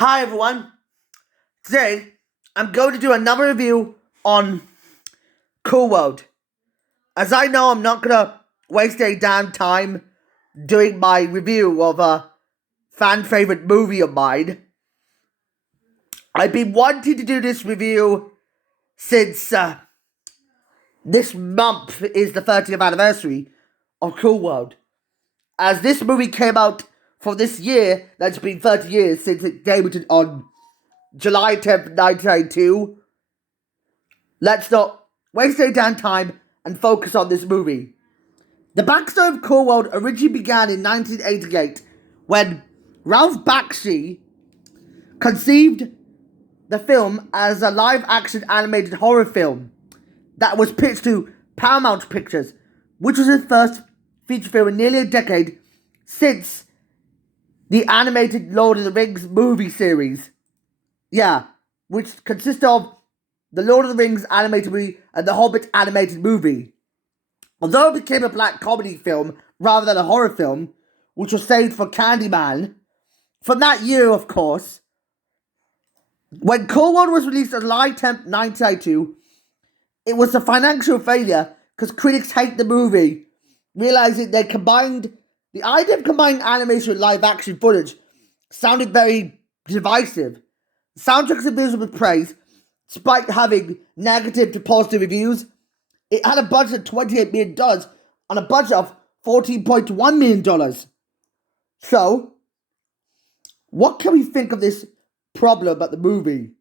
Hi everyone. Today I'm going to do another review on Cool World. As I know I'm not gonna waste any damn time doing my review of a fan favorite movie of mine. I've been wanting to do this review since this month is the 30th anniversary of Cool World. As this movie came out for this year, that's been 30 years since it debuted on July 10th, 1992. Let's not waste any damn time and focus on this movie. The backstory of Cool World originally began in 1988 when Ralph Bakshi conceived the film as a live-action animated horror film that was pitched to Paramount Pictures, which was his first feature film in nearly a decade since the animated Lord of the Rings movie series. Yeah, which consists of the Lord of the Rings animated movie and the Hobbit animated movie. Although it became a black comedy film rather than a horror film, which was saved for Candyman, from that year, of course, when Cool World was released on July 10th, 1992, it was a financial failure because critics hate the movie, realizing the idea of combining animation with live action footage sounded very divisive. The soundtrack is visual with praise, despite having negative to positive reviews. It had a budget of $28 million on a budget of $14.1 million. So, what can we think of this problem about the movie?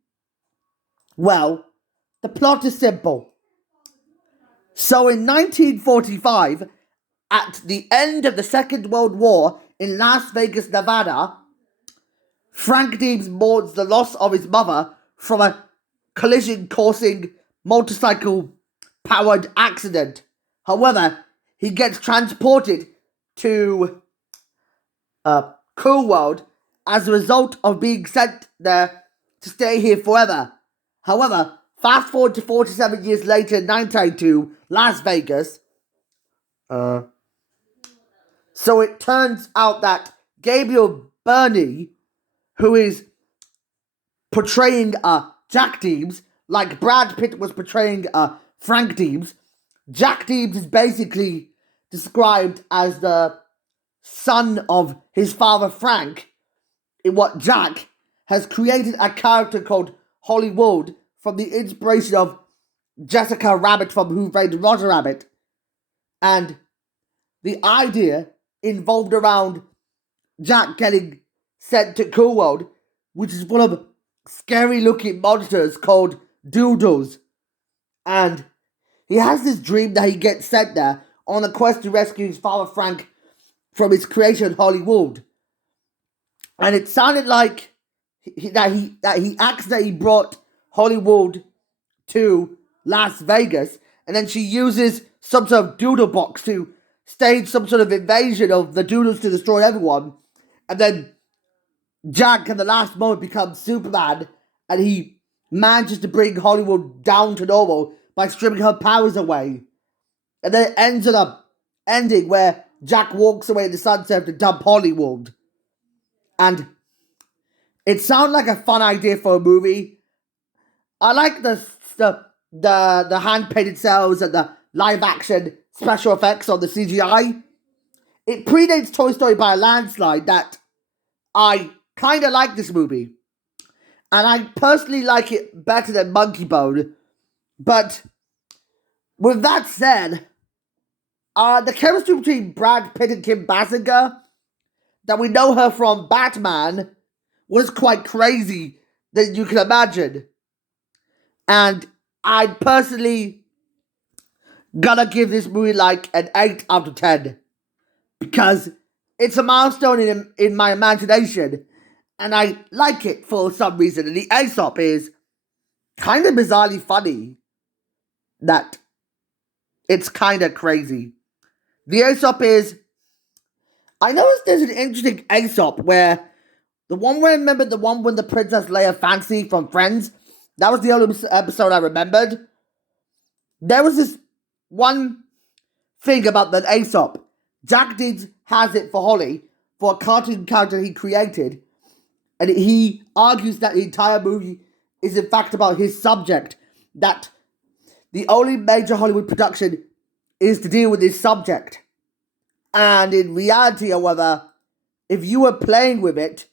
Well, the plot is simple. So in 1945, at the end of the Second World War in Las Vegas, Nevada, Frank Deems mourns the loss of his mother from a collision-causing motorcycle-powered accident. However, he gets transported to Cool World as a result of being sent there to stay here forever. However, fast forward to 47 years later in 1992, Las Vegas. So it turns out that Gabriel Byrne, who is portraying Jack Deems, like Brad Pitt was portraying Frank Deems, Jack Deems is basically described as the son of his father Frank, in what Jack has created a character called Hollywood from the inspiration of Jessica Rabbit from Who Framed Roger Rabbit. And the idea involved around Jack getting sent to Cool World, which is full of scary looking monsters called Doodles. And he has this dream that he gets sent there on a quest to rescue his father Frank from his creation Hollywood. And it sounded like that he accidentally brought Hollywood to Las Vegas, and then she uses some sort of doodle box to stage some sort of invasion of the doodles to destroy everyone. And then Jack, at the last moment, becomes Superman, and he manages to bring Hollywood down to normal by stripping her powers away. And then it ends in a ending where Jack walks away in the sunset to dump Hollywood. And it sounds like a fun idea for a movie. I like the hand painted cells and the live action special effects on the CGI. It predates Toy Story by a landslide. That I kind of like this movie, and I personally like it better than Monkey Bone. But with that said, the chemistry between Brad Pitt and Kim Basinger, that we know her from Batman, was quite crazy than you can imagine. And I personally gonna give this movie like an 8 out of 10. Because it's a milestone in my imagination. And I like it for some reason. And the Aesop is kind of bizarrely funny. That it's kind of crazy. The Aesop is... I noticed there's an interesting Aesop where... The one where I remember, the one when the Princess Leia Fancy from Friends, that was the only episode I remembered. There was this one thing about the Aesop. Jack Deeds has it for Holly, for a cartoon character he created. And he argues that the entire movie is in fact about his subject. That the only major Hollywood production is to deal with his subject. And in reality, however, if you were playing with it,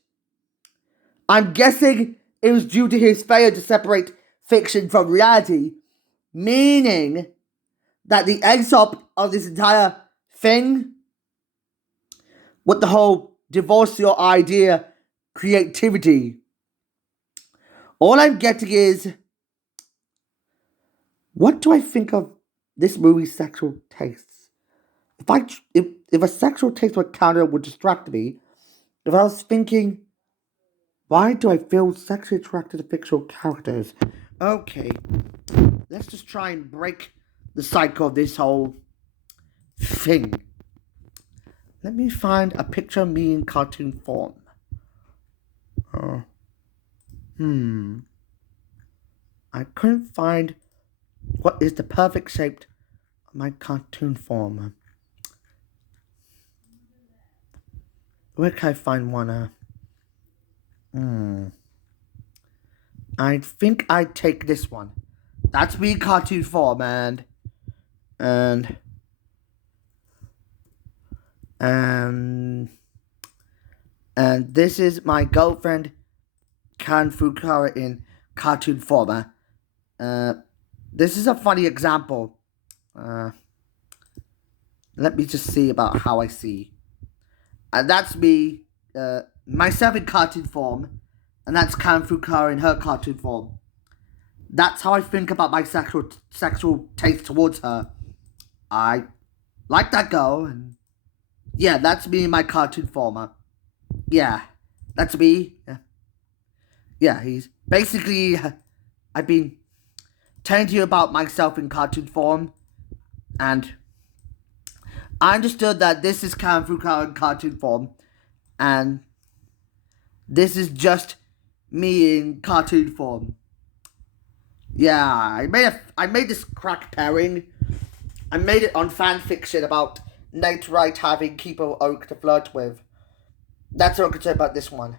I'm guessing it was due to his failure to separate fiction from reality, meaning that the excerpt of this entire thing, with the whole divorce your idea creativity, all I'm getting is, what do I think of this movie's sexual tastes? If a sexual taste would counter would distract me, if I was thinking, why do I feel sexually attracted to fictional characters? Okay, let's just try and break the cycle of this whole thing. Let me find a picture of me in cartoon form. I couldn't find what is the perfect shape of my cartoon form. Where can I find one? I think I'd take this one. That's me in cartoon form, and this is my girlfriend Kan Fukara in cartoon form. This is a funny example. Let me just see about how I see. And that's me, myself in cartoon form, and that's Kan Fukara in her cartoon form. That's how I think about my sexual taste towards her. I like that girl, and yeah, that's me in my cartoon form. Yeah, that's me. Yeah, he's basically. I've been telling you about myself in cartoon form, and I understood that this is Kan Fukara in cartoon form, and this is just me in cartoon form. Yeah, I made this crack pairing. I made it on fan fiction about Nate Wright having Keeper Oak to flirt with. That's what I could say about this one.